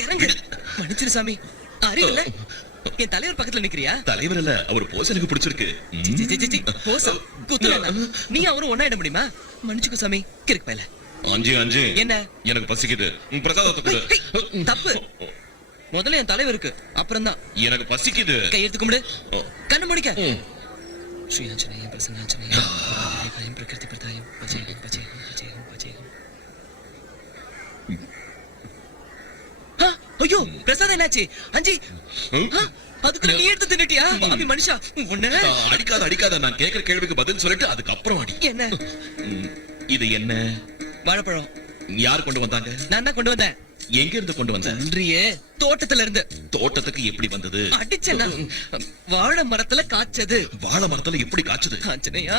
இறங்கு. மன்னிச்சிரு சாமி, அறிவில்ல. என் தலைவர் பக்கத்துல நிக்கிறியா? தலைவர் இல்ல, அவர் போஸ் எனக்கு பிடிச்சிருக்கு. போசா குத்துறா? நீ அவரும் ஒண்ணாயிட முடியுமா? மன்னிச்சுக்கோ சாமி, கிறுக்கு பயல. அஞ்சு என்ன? எனக்கு பசிக்குது, பிரசாதத்தை கொடு. தப்பு. முதல்ல என் தலைவருக்கு, அப்புறம் தான் எனக்கு பசிக்குது. கையெடுத்து கும்பிடு, கண்ணு முடிக்க. ஸ்ரீ ஆஞ்சநேய பிரசன்னாஞ்சநேய பயம் பிரகிருதி பிரதாயம் பஜேகம் பஜேகம் பஜேகம் பஜேகம். ஐயோ, பிரசாதம் என்னாச்சு? அஞ்சி, அதுக்குள்ள நீ எடுத்து தின்னுட்டியா? பாவி மனுஷா, உன்ன அடிக்காத. நான் கேக்குற கேள்விக்கு பதில் சொல்லிட்டு அதுக்கப்புறம் அடி. என்ன இது? என்ன வாழைப்பழம்? யார் கொண்டு வந்தாங்க? நான் தான் கொண்டு வந்தேன். எங்க இருந்து கொண்டு வந்த? நன்றியே, தோட்டத்துல இருந்து. தோட்டத்துக்கு எப்படி வந்தது? அடிச்சேன்னா வாழை மரத்துல காய்ச்சது. வாழை மரத்துல எப்படி காய்ச்சது? ஆஞ்சநேயா,